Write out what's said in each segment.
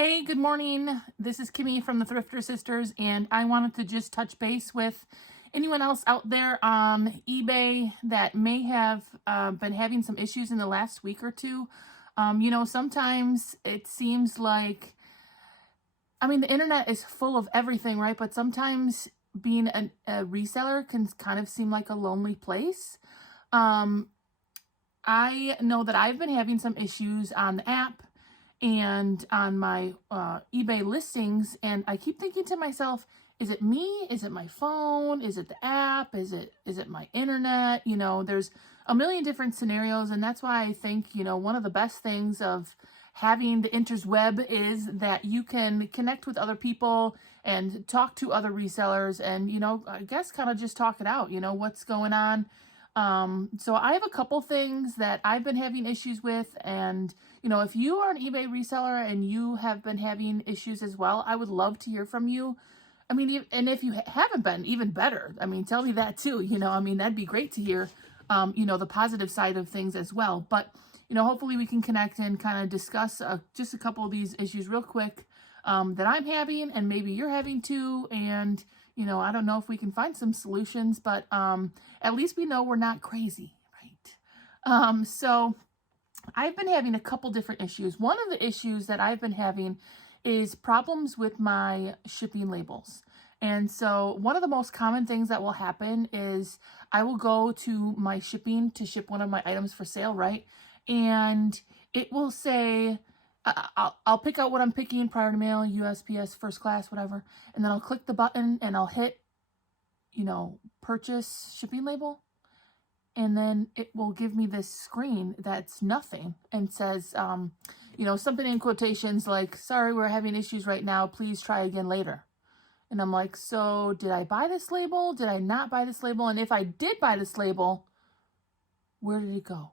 Hey, good morning. This is Kimmy from the Thrifter Sisters, and I wanted to just touch base with anyone else out there on eBay that may have been having some issues in the last week or two. Sometimes it seems like, the internet is full of everything, right? But sometimes being a reseller can kind of seem like a lonely place. Um, I know that I've been having some issues on the app and on my eBay listings, and I keep thinking to myself, is it me? Is it my phone? Is it the app? Is it my internet? There's a million different scenarios, and that's why I think, one of the best things of having the interweb is that you can connect with other people and talk to other resellers and, I guess kind of just talk it out, what's going on. So I have a couple things that I've been having issues with, and if you are an eBay reseller and you have been having issues as well, I would love to hear from you. And if you haven't been, even better. Tell me that too. That'd be great to hear. The positive side of things as well. But hopefully we can connect and kind of discuss just a couple of these issues real quick that I'm having, and maybe you're having too. And I don't know if we can find some solutions, but at least we know we're not crazy, right? So I've been having a couple different issues. One of the issues that I've been having is problems with my shipping labels. And so one of the most common things that will happen is I will go to my shipping to ship one of my items for sale, right? And it will say, I'll pick out what I'm picking, priority mail, USPS, first class, whatever. And then I'll click the button and I'll hit, purchase shipping label. And then it will give me this screen that's nothing and says, something in quotations like, sorry, we're having issues right now. Please try again later. And I'm like, so did I buy this label? Did I not buy this label? And if I did buy this label, where did it go?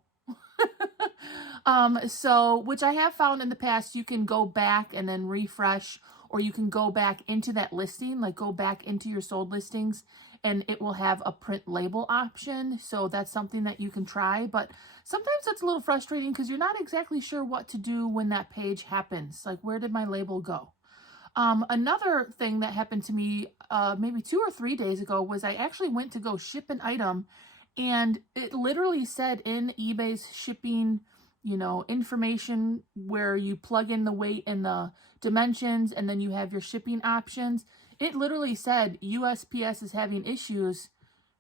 Which I have found in the past, you can go back and then refresh, or you can go back into that listing, like go back into your sold listings, and it will have a print label option. So that's something that you can try, but sometimes that's a little frustrating because you're not exactly sure what to do when that page happens. Like, where did my label go? Another thing that happened to me maybe 2 or 3 days ago was I actually went to go ship an item, and it literally said in eBay's shipping, information where you plug in the weight and the dimensions, and then you have your shipping options. It literally said USPS is having issues.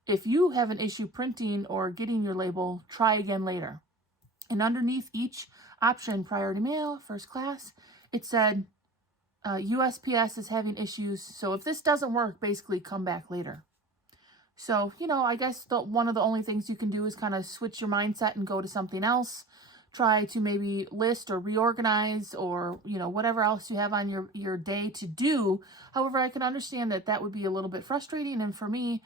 If you have an issue printing or getting your label, try again later. And underneath each option, priority mail, first class, it said USPS is having issues. So if this doesn't work, basically come back later. So, I guess one of the only things you can do is kind of switch your mindset and go to something else. Try to maybe list or reorganize or, whatever else you have on your day to do. However, I can understand that would be a little bit frustrating. And for me,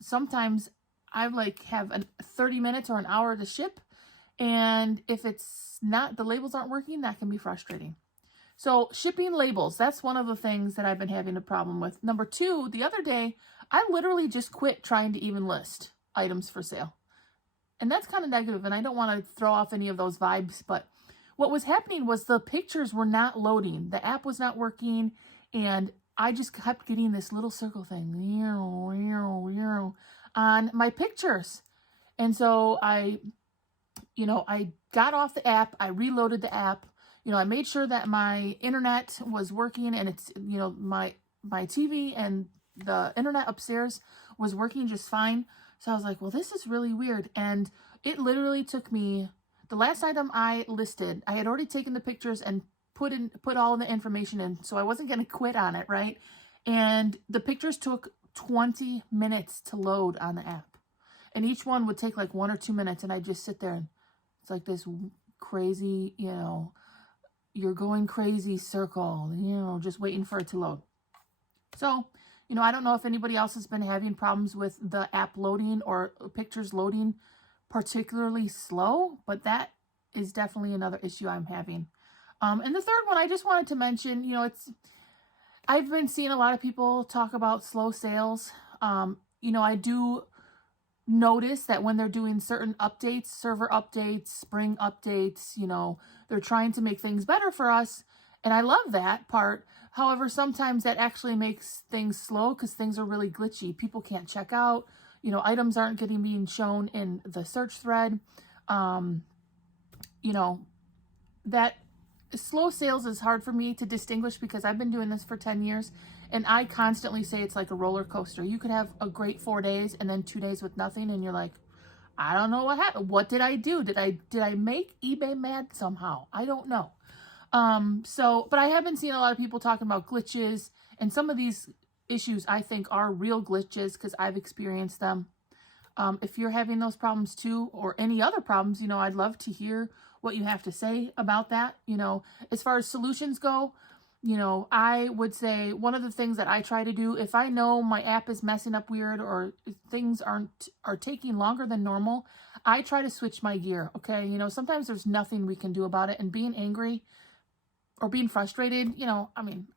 sometimes I have 30 minutes or an hour to ship. And if it's not, the labels aren't working, that can be frustrating. So shipping labels, that's one of the things that I've been having a problem with. Number 2, the other day, I literally just quit trying to even list items for sale. And that's kind of negative, and I don't want to throw off any of those vibes, but what was happening was the pictures were not loading. The app was not working, and I just kept getting this little circle thing on my pictures. And so I got off the app, I reloaded the app, I made sure that my internet was working, and it's, my TV and the internet upstairs was working just fine. So I was like, well, this is really weird. And it literally took me, the last item I listed, I had already taken the pictures and put all the information in. So I wasn't going to quit on it, right? And the pictures took 20 minutes to load on the app. And each one would take like 1 or 2 minutes. And I just sit there and it's like this crazy, you're going crazy circle, just waiting for it to load. So, I don't know if anybody else has been having problems with the app loading or pictures loading particularly slow, but that is definitely another issue I'm having. And the third one I just wanted to mention, I've been seeing a lot of people talk about slow sales. I do notice that when they're doing certain updates, server updates, spring updates, they're trying to make things better for us. And I love that part. However, sometimes that actually makes things slow because things are really glitchy. People can't being out. Items aren't being shown in the search thread. You know, that slow sales is hard for me to distinguish because I've been doing this for 10 years and I constantly say it's like a roller coaster. You could have a great 4 days and then 2 days with nothing and you're like, I don't know what happened. What did I do? Did I make eBay mad somehow? I don't know. But I have been seeing a lot of people talking about glitches, and some of these issues I think are real glitches because I've experienced them. If you're having those problems too, or any other problems, I'd love to hear what you have to say about that. As far as solutions go, I would say one of the things that I try to do, if I know my app is messing up weird or things are taking longer than normal, I try to switch my gear. Okay. Sometimes there's nothing we can do about it, and being angry or being frustrated,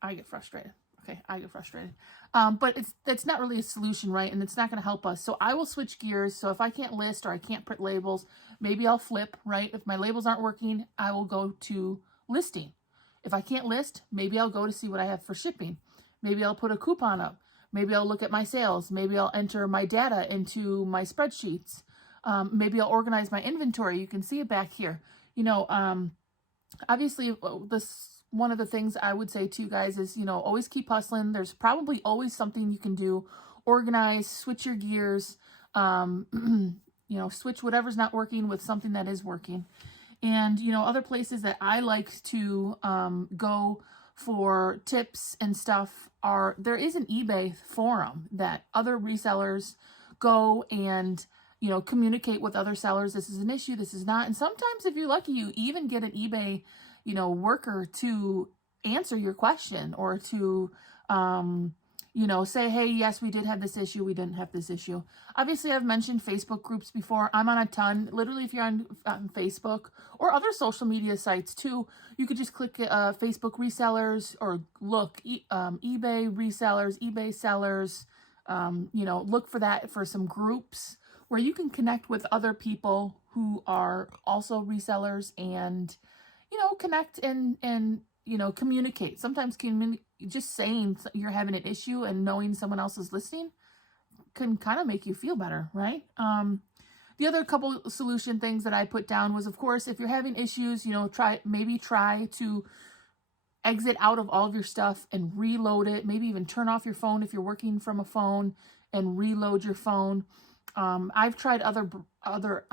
I get frustrated. Okay, I get frustrated. But that's not really a solution, right? And it's not going to help us. So I will switch gears. So if I can't list or I can't print labels, maybe I'll flip, right? If my labels aren't working, I will go to listing. If I can't list, maybe I'll go to see what I have for shipping. Maybe I'll put a coupon up. Maybe I'll look at my sales. Maybe I'll enter my data into my spreadsheets. Maybe I'll organize my inventory. You can see it back here. Obviously, one of the things I would say to you guys is, always keep hustling. There's probably always something you can do. Organize, switch your gears, switch whatever's not working with something that is working. And, other places that I like to go for tips and stuff there is an eBay forum that other resellers go and, communicate with other sellers. This is an issue. This is not. And sometimes if you're lucky, you even get an eBay worker to answer your question or to, say, hey, yes, we did have this issue. We didn't have this issue. Obviously, I've mentioned Facebook groups before. I'm on a ton. Literally, if you're on Facebook or other social media sites too, you could just click Facebook resellers or look eBay resellers, eBay sellers, look for that for some groups where you can connect with other people who are also resellers and connect and communicate. Sometimes just saying you're having an issue and knowing someone else is listening can kind of make you feel better, right? The other couple solution things that I put down was, of course, if you're having issues, try to exit out of all of your stuff and reload it. Maybe even turn off your phone if you're working from a phone and reload your phone. I've tried other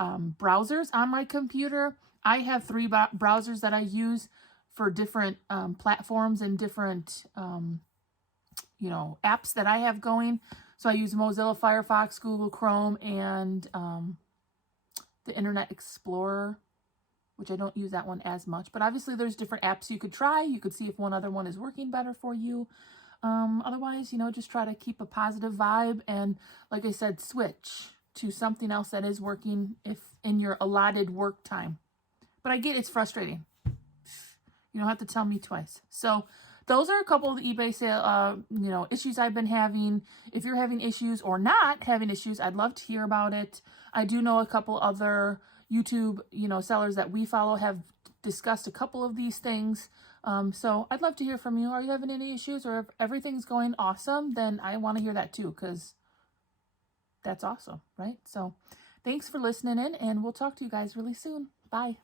browsers on my computer. I have 3 browsers that I use for different platforms and different, apps that I have going. So I use Mozilla Firefox, Google Chrome, and the Internet Explorer, which I don't use that one as much. But obviously there's different apps you could try. You could see if one other one is working better for you. Otherwise, just try to keep a positive vibe. And like I said, switch to something else that is working if in your allotted work time. But I get it's frustrating. You don't have to tell me twice. So those are a couple of the eBay sale, issues I've been having. If you're having issues or not having issues, I'd love to hear about it. I do know a couple other YouTube, sellers that we follow have discussed a couple of these things. So I'd love to hear from you. Are you having any issues, or if everything's going awesome, then I want to hear that too, because that's awesome, right? So thanks for listening in, and we'll talk to you guys really soon. Bye.